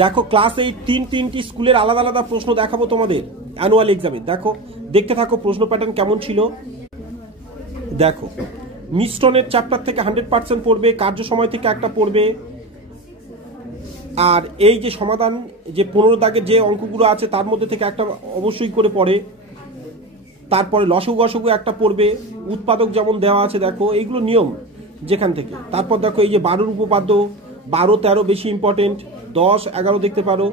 দেখো ক্লাস 8 তিনটি স্কুলের আলাদা আলাদা প্রশ্ন দেখাবো তোমাদের অ্যানুয়াল এক্সামে। দেখো দেখতে থাকো প্রশ্ন প্যাটার্ন কেমন ছিল। দেখো মিশ্রণের চ্যাপ্টার থেকে 100% পড়বে, কার্য সময় থেকে একটা পড়বে, আর এই যে সমাধান যে 15 দাগের যে অঙ্কগুলো আছে তার মধ্যে থেকে একটা অবশ্যই করে পড়ে। তারপরে লসগু গসগু একটা পড়বে, উৎপাদক যেমন দেওয়া আছে দেখো এইগুলো নিয়ম যেখান থেকে। তারপর দেখো এই যে 12 উপপাদ্য, 12, 13 বেশি ইম্পর্টেন্ট, 10, 11 দেখতে পারো।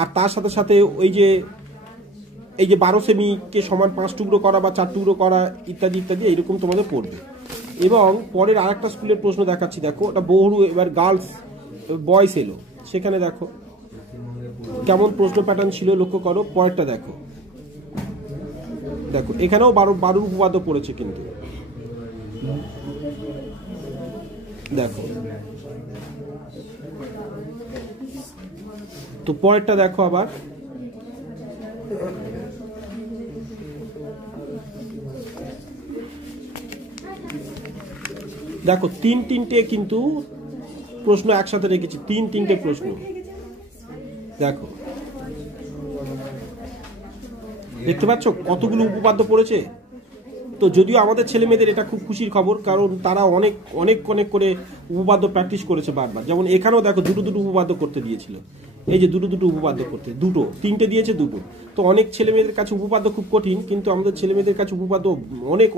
আর তার সাথে সাথে এই যে 12 সেমিকে সমান 5 টুকরো করা বা 4 টুকরো করা ইত্যাদি ইত্যাদি এইরকম তোমাদের পড়বে। এবং পরের আরেকটা স্কুলের প্রশ্ন দেখাচ্ছি, দেখো ওটা বহুরু, এবার গার্লস বয়েস এলো, সেখানে দেখো কেমন প্রশ্ন প্যাটার্ন ছিল লক্ষ্য করো। পরেরটা দেখো, দেখো এখানেও 12 উপপাদ্য পড়েছে কিন্তু দেখো। তো পরেরটা দেখো আবার, দেখো তিনটে কিন্তু প্রশ্ন একসাথে রেখেছি, তিনটে প্রশ্ন দেখো। দেখতে পাচ্ছ কতগুলো উপপাদ্য পড়েছে। তো যদিও আমাদের ছেলে মেয়েদের এটা খুব খুশির খবর, কারণ তারা অনেক অনেক অনেক করে উপপাদ্য প্র্যাকটিস করেছে বারবার। যেমন এখানেও দেখো দুটো উপপাদ্য করতে দিয়েছিল, এই যে দুটো উপপাদ্য করতে, তিনটে দিয়েছে দুটো। তো অনেক ছেলে মেয়েদের কাছে উপপাদ্য খুব কঠিন, কিন্তু আমাদের ছেলে মেয়েদের কাছে উপপাদ্য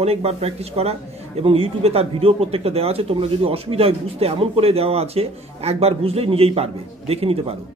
অনেকবার প্র্যাকটিস করা, এবং ইউটিউবে তার ভিডিও প্রত্যেকটা দেওয়া আছে। তোমরা যদি অসুবিধা হয় বুঝতে, এমন করে দেওয়া আছে, একবার বুঝলেই নিজেই পারবে, দেখে নিতে পারো।